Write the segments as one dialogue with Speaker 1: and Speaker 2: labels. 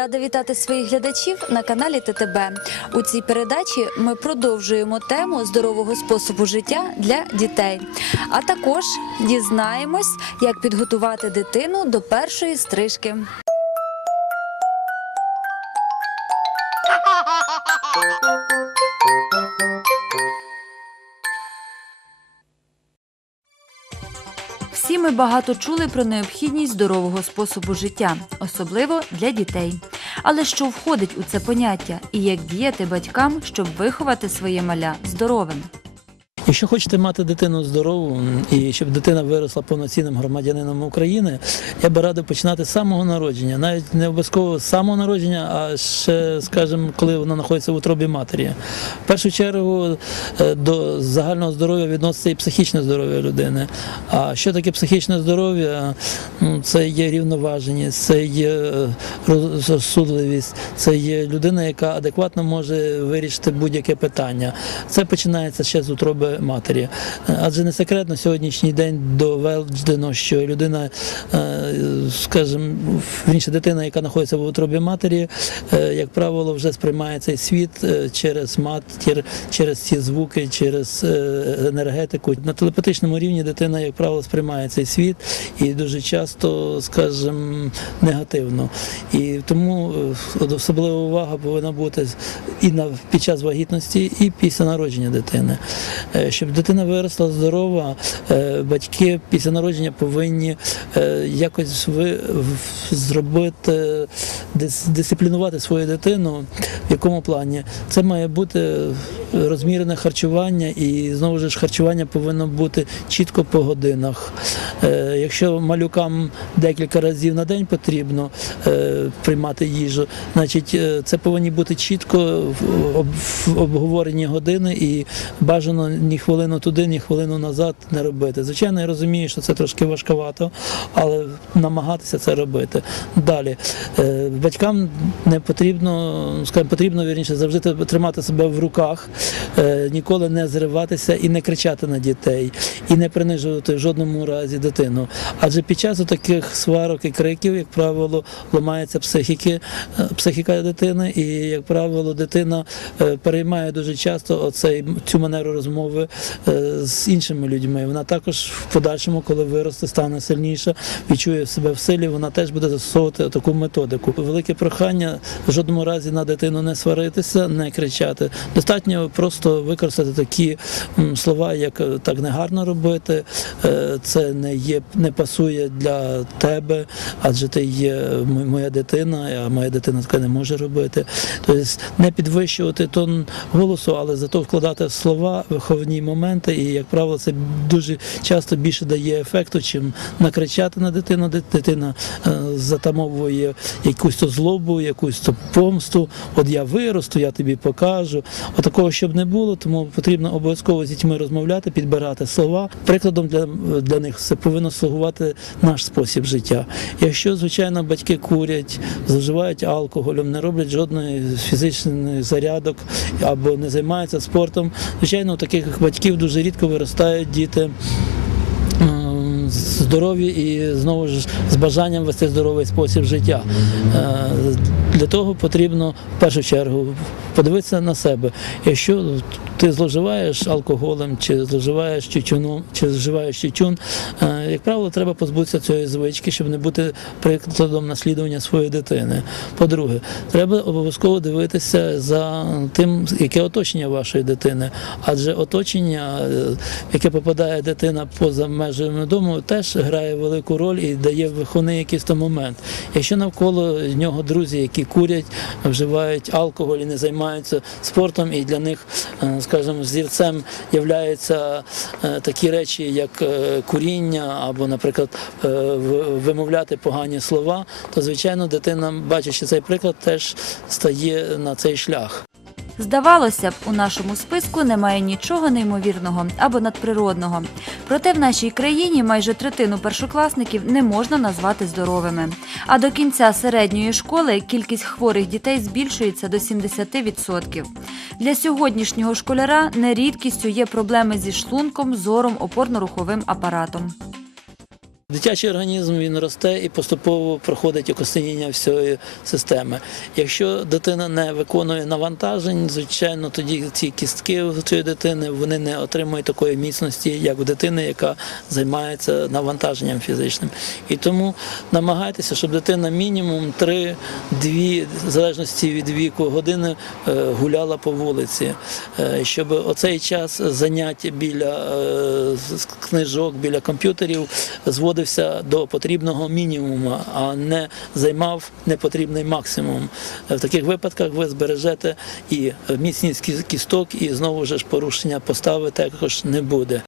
Speaker 1: Рада вітати своїх глядачів на каналі ТТБ. У цій передачі ми продовжуємо тему здорового способу життя для дітей. А також дізнаємось, як підготувати дитину до першої стрижки. Всі ми багато чули про необхідність здорового способу життя, особливо для дітей. Але що входить у це поняття і як діяти батькам, щоб виховати своє маля здоровим?
Speaker 2: Якщо хочете мати дитину здорову і щоб дитина виросла повноцінним громадянином України, я би радив починати з самого народження, навіть не обов'язково з самого народження, а ще, скажімо, коли вона знаходиться в утробі матері. В першу чергу е, до загального здоров'я відноситься і психічне здоров'я людини. А що таке психічне здоров'я? Ну, Це є рівноваженість, це є е, розсудливість, це є людина, яка адекватно може вирішити будь-яке питання. Це починається ще з утроби матері. Адже не секрет на сьогоднішній день доведено, що людина, е, скажімо, вірніше, дитина, яка знаходиться в утробі матері, е, як правило, вже сприймає цей світ е, через матір, через ці звуки, через енергетику. На телепатичному рівні дитина, як правило, сприймає цей світ і дуже часто, скажімо, негативно. І тому особлива увага повинна бути і на під час вагітності, і після народження дитини. Е, Щоб дитина виросла здорова, е, батьки після народження повинні е, якось зробити, дисциплінувати свою дитину. В якому плані? Це має бути розмірене харчування, і знову ж харчування повинно бути чітко по годинах. Якщо малюкам декілька разів на день потрібно приймати їжу, значить це повинні бути чітко обговорені години і бажано ні хвилину туди, ні хвилину назад не робити. Звичайно, я розумію, що це трошки важкувато, але намагатися це робити. Далі е, батькам не потрібно, скажімо, потрібно вірніше завжди тримати себе в руках, е, ніколи не зриватися і не кричати на дітей, і не принижувати в жодному разі дитину. Адже під час таких сварок і криків, як правило, ламається психіки, е, психіка дитини, і, як правило, дитина переймає дуже часто оцей, цю манеру розмови е, з іншими людьми. Вона також в подальшому, коли виросте, стане сильніша, відчує себе в силі, вона теж буде застосовувати таку методику. Велике прохання в жодному разі на дитину не сваритися, не кричати. Достатньо просто використати такі слова, як е, так не гарно робити, е, це не є не пасує для тебе, адже ти є моя дитина, а моя дитина таке не може робити. Тобто не підвищувати тон голосу, але зато вкладати слова виховні моменти, і як правило, це дуже часто більше дає ефекту, чим накричати на дитину. Дит- Дитина е, затамовує якусь то злобу, якусь то помсту. От я виросту, я тобі покажу. Отакого, щоб не було, тому потрібно обов'язково з дітьми розмовляти, підбирати слова. Прикладом для, для них це повинно слугувати наш спосіб життя. Якщо, звичайно, батьки курять, зловживають алкоголем, не роблять жодної фізичних зарядок або не займаються спортом, звичайно, у таких батьків дуже рідко виростають діти. Здорові і знову ж з бажанням вести здоровий спосіб життя. Е, Для того потрібно в першу чергу подивитися на себе. Якщо ти зловживаєш алкоголем, чи зловживаєш тютюном, чи зживаєш тютюн, е, як правило, треба позбутися цієї звички, щоб не бути прикладом наслідування своєї дитини. По-друге, треба обов'язково дивитися за тим, яке оточення вашої дитини, адже оточення, е, яке попадає дитина поза межами дому, теж грає велику роль і дає виховний якийсь то момент. Якщо навколо нього друзі, які курять, вживають алкоголь і не займаються спортом, і для них, е, скажімо, зірцем являються е, такі речі, як е, куріння або, наприклад, вимовляти погані слова, то звичайно дитина, бачачи цей приклад, теж стає на цей шлях.
Speaker 1: Здавалося б, у нашому списку немає нічого неймовірного або надприродного. Проте в нашій країні майже третину першокласників не можна назвати здоровими. А до кінця середньої школи кількість хворих дітей збільшується до 70%. Для сьогоднішнього школяра нерідкістю є проблеми зі шлунком, зором, опорно-руховим апаратом.
Speaker 2: Дитячий організм він росте і поступово проходить окостеніння всієї системи. Якщо дитина не виконує навантажень, звичайно, тоді ці кістки цієї дитини вони не отримують такої міцності, як у дитини, яка займається навантаженням фізичним. І тому намагайтеся, щоб дитина мінімум 3-2, в залежності від віку, години е, гуляла по вулиці, Е, щоб оцей час занять біля е, книжок, біля комп'ютерів зводився до потрібного мінімуму, а не займав непотрібний максимум. Е, В таких випадках ви збережете і міцність кісток, і знову ж порушення постави також не буде.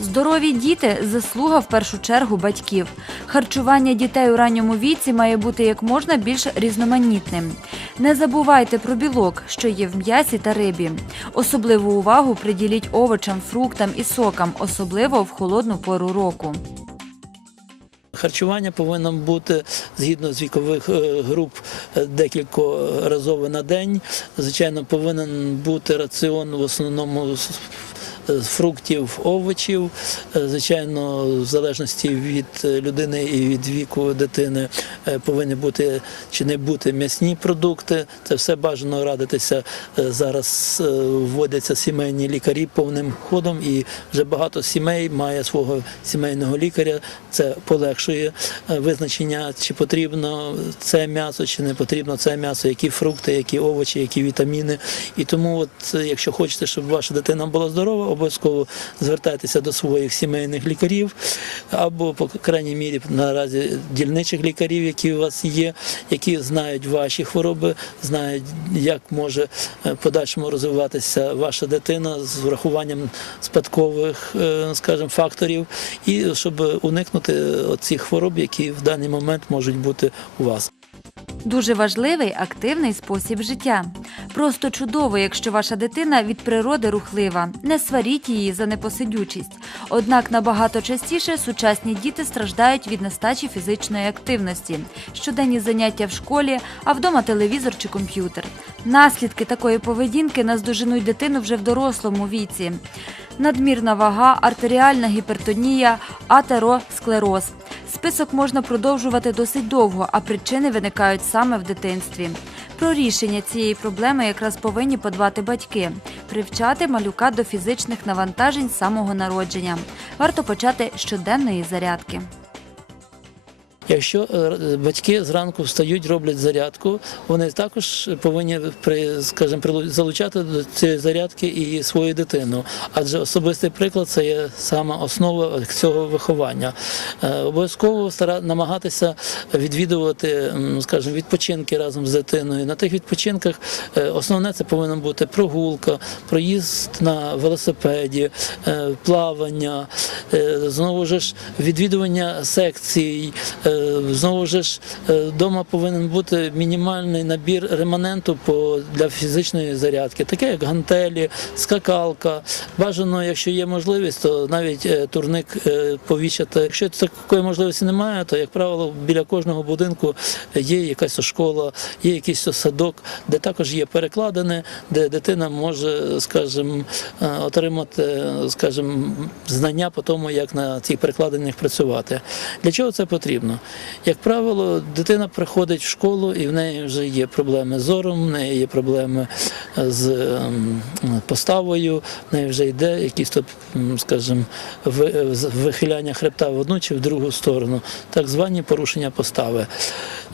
Speaker 1: Здорові діти заслуга в першу чергу батьків. Харчування дітей у ранньому віці має бути як можна більш різноманітним. Не забувайте про білок, що є в м'ясі та рибі. Особливу увагу приділіть овочам, фруктам і сокам, особливо в холодну пору року.
Speaker 2: Харчування повинно бути згідно з вікових е, груп е, декілька разів на день. Звичайно, повинен бути раціон в основному фруктів, овочів. Е, Звичайно, в залежності від е, людини і від віку дитини е, повинні бути чи не бути м'ясні продукти. Це все бажано радитися. Е, Зараз е, вводяться сімейні лікарі повним ходом, і вже багато сімей має свого сімейного лікаря. Це полегшує е, визначення, чи потрібно це м'ясо, чи не потрібно це м'ясо, які фрукти, які овочі, які вітаміни. І тому, от, е, якщо хочете, щоб ваша дитина була здорова, обов'язково звертайтеся до своїх сімейних лікарів або, по крайній мірі, наразі дільничих лікарів, які у вас є, які знають ваші хвороби, знають, як може е, в подальшому розвиватися ваша дитина з врахуванням спадкових, е, скажімо, факторів, і щоб уникнути цих хвороб, які в даний момент можуть бути у вас.
Speaker 1: Дуже важливий активний спосіб життя. Просто чудово, якщо ваша дитина від природи рухлива. Не сваріть її за непосидючість. Однак набагато частіше сучасні діти страждають від нестачі фізичної активності, щоденні заняття в школі, а вдома телевізор чи комп'ютер. Наслідки такої поведінки наздоженуть дитину вже в дорослому віці. Надмірна вага, артеріальна гіпертонія, атеросклероз. Список можна продовжувати досить довго, а причини виникають саме в дитинстві. Про рішення цієї проблеми якраз повинні подбати батьки, привчати малюка до фізичних навантажень з самого народження. Варто почати щоденної зарядки.
Speaker 2: Якщо е, батьки зранку встають, роблять зарядку, вони також повинні при, скажімо, залучати до цієї зарядки і свою дитину. Адже особистий приклад це є сама основа цього виховання. Е, Обов'язково намагатися відвідувати, скажімо, відпочинки разом з дитиною. На тих відпочинках е, основне це повинна бути прогулка, проїзд на велосипеді, плавання, знову ж відвідування секцій. Е, Знову ж вдома повинен бути мінімальний набір реманенту по для фізичної зарядки, таке як гантелі, скакалка. Бажано, якщо є можливість, то навіть е, турник е, повішати. Якщо такої можливості немає, то як правило біля кожного будинку є якась школа, є якийсь садок, де також є перекладини, де дитина може, скажімо, е, отримати, скажімо, знання по тому, як на цих перекладинах працювати. Для чого це потрібно? Як правило, дитина приходить в школу і в неї вже є проблеми з зором, в неї є проблеми з ем, поставою, в неї вже йде якісь, скажімо, вихиляння хребта в одну чи в другу сторону, так звані порушення постави.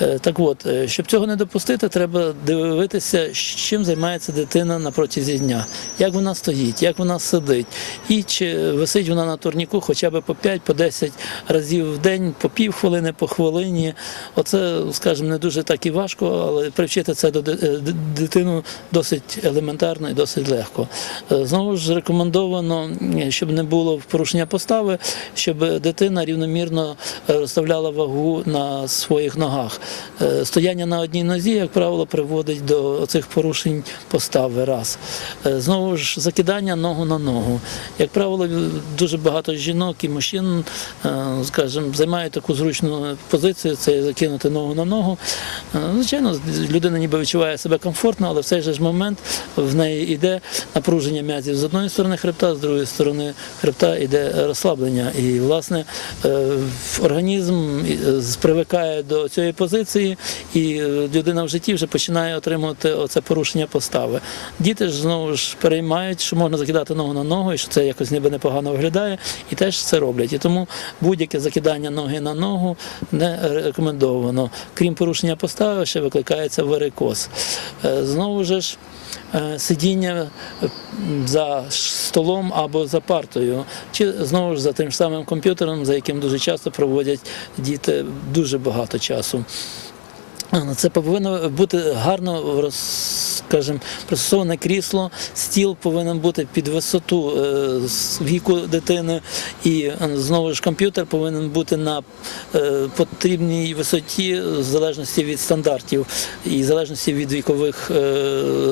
Speaker 2: Е, Так от, е, щоб цього не допустити, треба дивитися, чим займається дитина на протязі дня, як вона стоїть, як вона сидить, і чи висить вона на турніку хоча б по 5-10 разів в день, по пів хвилини, по хвилині. Оце, скажімо, не дуже так і важко, але привчити це до е, ди- дитину досить елементарно і досить легко. Е, Знову ж рекомендовано, е, щоб не було порушення постави, щоб дитина рівномірно розставляла вагу на своїх ногах. Стояння на одній нозі, як правило, приводить до цих порушень постави. Раз. Знову ж закидання ногу на ногу. Як правило, дуже багато жінок і мужчин, скажімо, займають таку зручну позицію, це закинути ногу на ногу. Е, Звичайно, людина ніби відчуває себе комфортно, але в цей же ж момент в неї йде напруження м'язів з одної сторони хребта, з другої сторони хребта йде розслаблення. І, власне, е, організм е, привикає до цієї позиції, і людина в житті вже починає отримувати оце порушення постави. Діти ж знову ж переймають, що можна закидати ногу на ногу, і що це якось ніби непогано виглядає, і теж це роблять. І тому будь-яке закидання ноги на ногу не рекомендовано. Крім порушення постави, ще викликається варикоз. Е, Знову ж. е, Сидіння е, за столом або за партою, чи знову ж за тим самим комп'ютером, за яким дуже часто проводять діти дуже багато часу. Це повинно бути гарно скажімо, пристосоване крісло, стіл повинен бути під висоту е, віку дитини, і е, знову ж комп'ютер повинен бути на е, потрібній висоті в залежності від стандартів і в залежності від вікових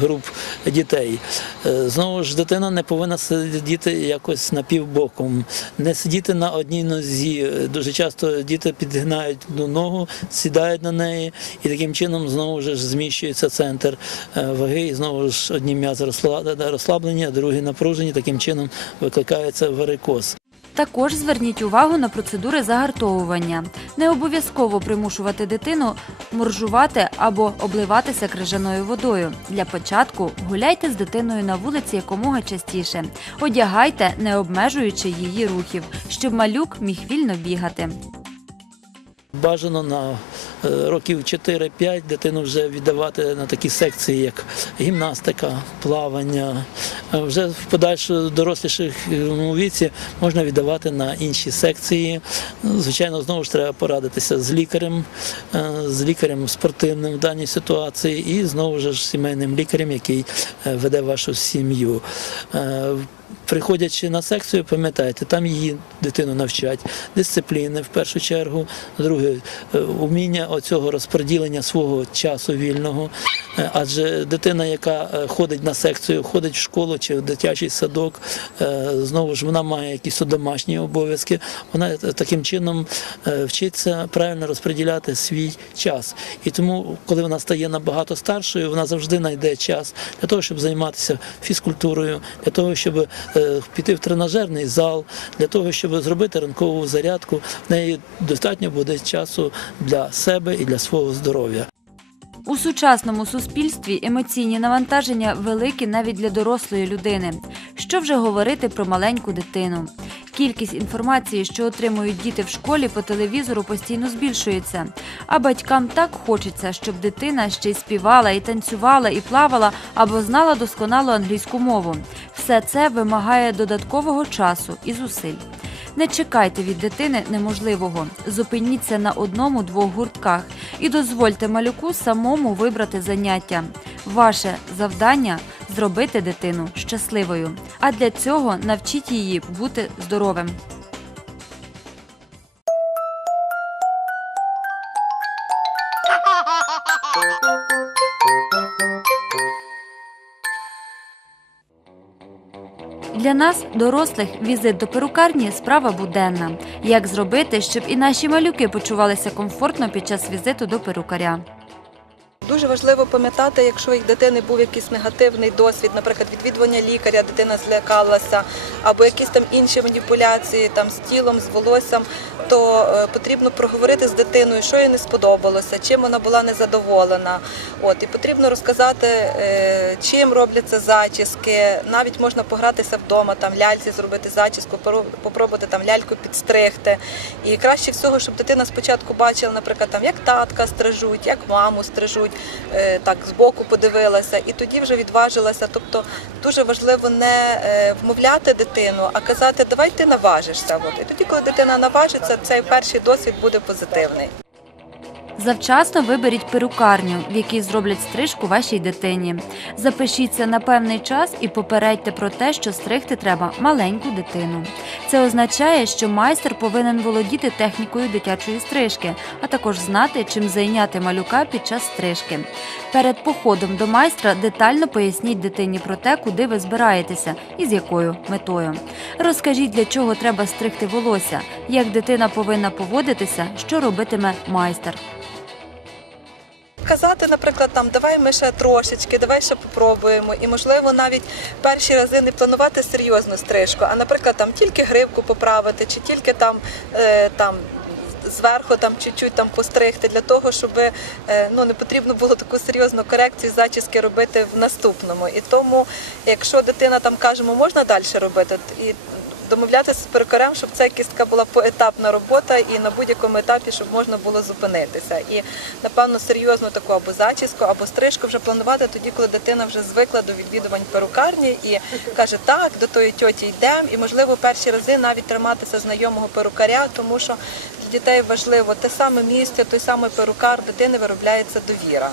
Speaker 2: груп дітей. Знову ж дитина не повинна сидіти якось напівбоком, не сидіти на одній нозі. Дуже часто діти підгинають одну ногу, сідають на неї, і таким чином знову ж зміщується центр е, ваги, і знову ж одні м'язи розсла- розслаблені, а другі напружені. Таким чином викликається варикоз.
Speaker 1: Також зверніть увагу на процедури загартовування. Не обов'язково примушувати дитину моржувати або обливатися крижаною водою. Для початку гуляйте з дитиною на вулиці якомога частіше. Одягайте, не обмежуючи її рухів, щоб малюк міг вільно бігати.
Speaker 2: Бажано на років 4-5 дитину вже віддавати на такі секції, як гімнастика, плавання. Е, Вже в подальшому доросліших віці можна віддавати на інші секції. Ну, Звичайно, знову ж треба порадитися з лікарем, е, з лікарем спортивним в даній ситуації, і знову ж сімейним лікарем, який е, веде вашу сім'ю. Е, Приходячи на секцію, пам'ятайте, там її дитину навчать дисципліни в першу чергу, друге е, уміння оцього розподілення свого часу вільного. Е, Адже дитина, яка е, ходить на секцію, ходить в школу чи в дитячий садок, е, знову ж вона має якісь домашні обов'язки. Вона таким чином вчиться правильно розподіляти свій час. І тому, коли вона стає набагато старшою, вона завжди знайде час для того, щоб займатися фізкультурою, для того, щоб піти в тренажерний зал, для того, щоб зробити ранкову зарядку. В неї достатньо буде часу для себе і для свого здоров'я.
Speaker 1: У сучасному суспільстві емоційні навантаження великі навіть для дорослої людини. Що вже говорити про маленьку дитину? Кількість інформації, що отримують діти в школі по телевізору, постійно збільшується. А батькам так хочеться, щоб дитина ще й співала, і танцювала, і плавала або знала досконало англійську мову. Все це вимагає додаткового часу і зусиль. Не чекайте від дитини неможливого. Зупиніться на одному-двох гуртках і дозвольте малюку самому вибрати заняття. Ваше завдання зробити дитину щасливою. А для цього навчіть її бути здоровим. Для нас, дорослих, візит до перукарні справа буденна. Як зробити, щоб і наші малюки почувалися комфортно під час візиту до перукаря?
Speaker 3: Дуже важливо пам'ятати, якщо у дитини був якийсь негативний досвід, наприклад, відвідування лікаря, дитина злякалася, або якісь там інші маніпуляції там з тілом, з волоссям, то е, потрібно проговорити з дитиною, що їй не сподобалося, чим вона була незадоволена. От і потрібно розказати, е, чим робляться зачіски. Навіть можна погратися вдома, там ляльці зробити зачіску, попробувати там ляльку підстригти. І краще всього, щоб дитина спочатку бачила, наприклад, там як татка стрижуть, як маму стрижуть, е, так збоку подивилася, і тоді вже відважилася. Тобто дуже важливо не вмовляти дитину, а казати, давай ти наважишся. От. І тоді, коли дитина наважиться, цей перший досвід буде позитивний.
Speaker 1: Завчасно виберіть перукарню, в якій зроблять стрижку вашій дитині. Запишіться на певний час і попередьте про те, що стригти треба маленьку дитину. Це означає, що майстер повинен володіти технікою дитячої стрижки, а також знати, чим зайняти малюка під час стрижки. Перед походом до майстра детально поясніть дитині про те, куди ви збираєтеся і з якою метою. Розкажіть, для чого треба стригти волосся, як дитина повинна поводитися, що робитиме майстер.
Speaker 3: Казати, наприклад, там давай ми ще трошечки, давай ще попробуємо. І можливо навіть перші рази не планувати серйозну стрижку, а наприклад, там тільки гривку поправити, чи тільки там е, там. Зверху там чуть-чуть там постригти для того, щоб е, ну не потрібно було таку серйозну корекцію зачіски робити в наступному. І тому, якщо дитина там кажемо, можна далі робити, і домовлятися з перукарем, щоб ця кістка була поетапна робота і на будь-якому етапі, щоб можна було зупинитися. І напевно серйозну таку або зачіску, або стрижку вже планувати тоді, коли дитина вже звикла до відвідувань перукарні і каже, так, до тої тьоті йдемо, і можливо перші рази навіть триматися знайомого перукаря, тому що для дітей важливо те саме місце, той самий перукар, дитини виробляється довіра.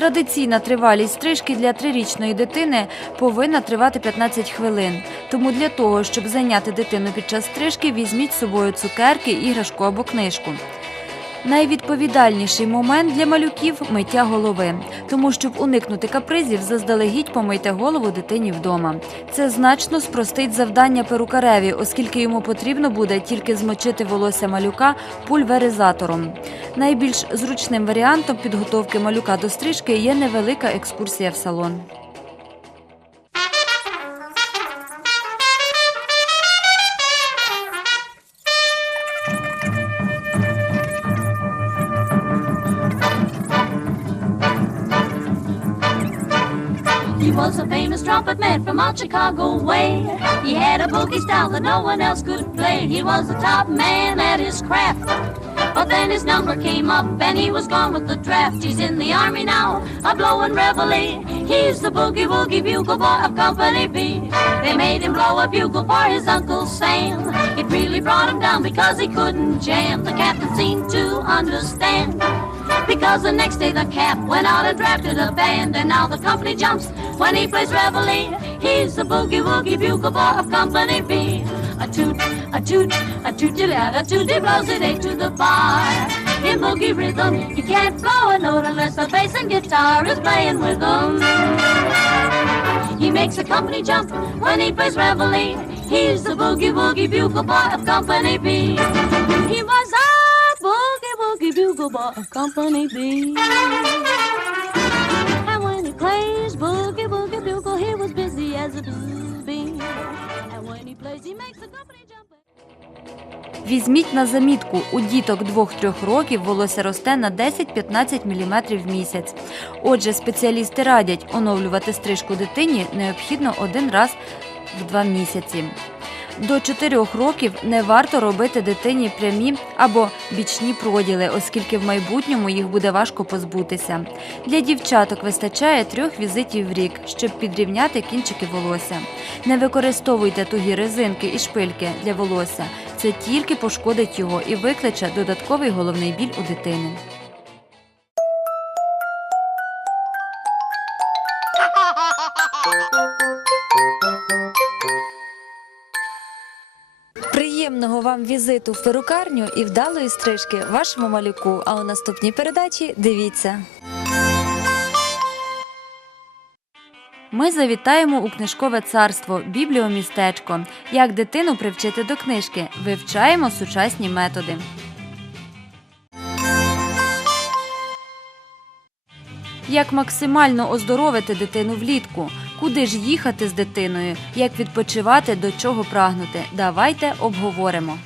Speaker 1: Традиційна тривалість стрижки для трирічної дитини повинна тривати 15 хвилин. Тому для того, щоб зайняти дитину під час стрижки, візьміть з собою цукерки, іграшку або книжку. Найвідповідальніший момент для малюків миття голови, тому щоб уникнути капризів, заздалегідь помийте голову дитині вдома. Це значно спростить завдання перукареві, оскільки йому потрібно буде тільки змочити волосся малюка пульверизатором. Найбільш зручним варіантом підготовки малюка до стрижки є невелика екскурсія в салон.
Speaker 4: Trumpet man from out Chicago way. He had a boogie style that no one else could play. He was the top man at his craft. But then his number came up and he was gone with the draft. He's in the army now, a blowing reveille. He's the boogie woogie bugle boy of Company B. They made him blow a bugle for his Uncle Sam. It really brought him down because he couldn't jam. The captain seemed to understand. Because the next day the cap went out and drafted a band, and now the company jumps when he plays reveille. He's the boogie woogie bugle boy of Company B. A toot, a toot, a tooty a toot, he blows it eight to the bar. In boogie rhythm, you can't blow a note unless the bass and guitar is playing with them. He makes a company jump when he plays reveille. He's the boogie woogie bugle boy of Company B. He was a boogie woogie bugle boy of Company B. And when he plays boogie woogie bugle, he was busy as a bee. And when he plays, he makes a company.
Speaker 1: Візьміть на замітку, у діток 2-3 років волосся росте на 10-15 мм в місяць. Отже, спеціалісти радять оновлювати стрижку дитині необхідно один раз в 2 місяці. До 4 років не варто робити дитині прямі або бічні проділи, оскільки в майбутньому їх буде важко позбутися. Для дівчаток вистачає трьох візитів в рік, щоб підрівняти кінчики волосся. Не використовуйте тугі резинки і шпильки для волосся. Це тільки пошкодить його і викличе додатковий головний біль у дитини. Вам візиту в перукарню і вдалої стрижки вашому малюку. А у наступній передачі дивіться. Ми завітаємо у книжкове царство бібліомістечко. Як дитину привчити до книжки? Вивчаємо сучасні методи. Як максимально оздоровити дитину влітку? Куди ж їхати з дитиною? Як відпочивати, до чого прагнути? Давайте обговоримо.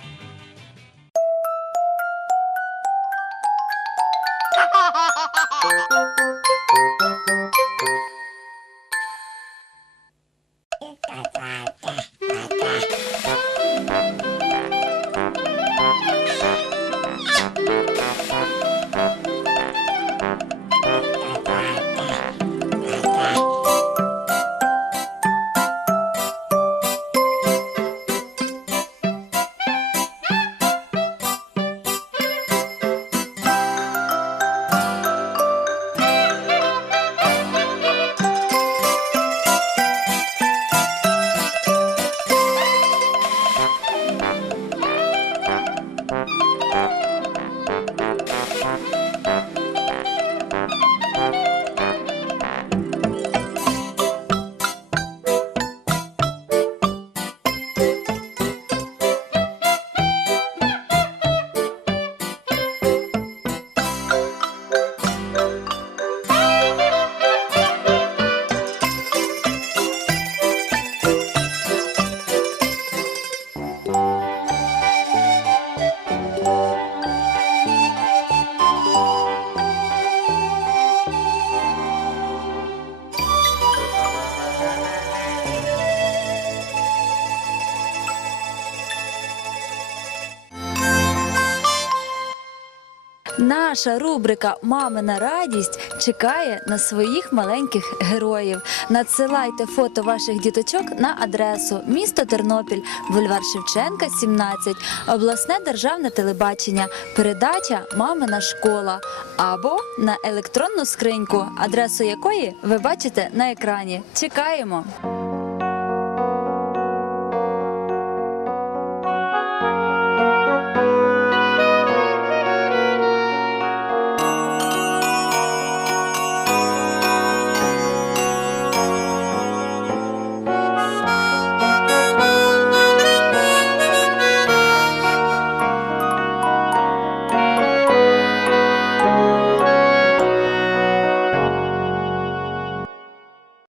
Speaker 1: Наша рубрика Мамина радість чекає на своїх маленьких героїв. Надсилайте фото ваших діточок на адресу місто Тернопіль, бульвар Шевченка, 17, обласне державне телебачення, передача Мамина школа або на електронну скриньку, адресу якої ви бачите на екрані. Чекаємо.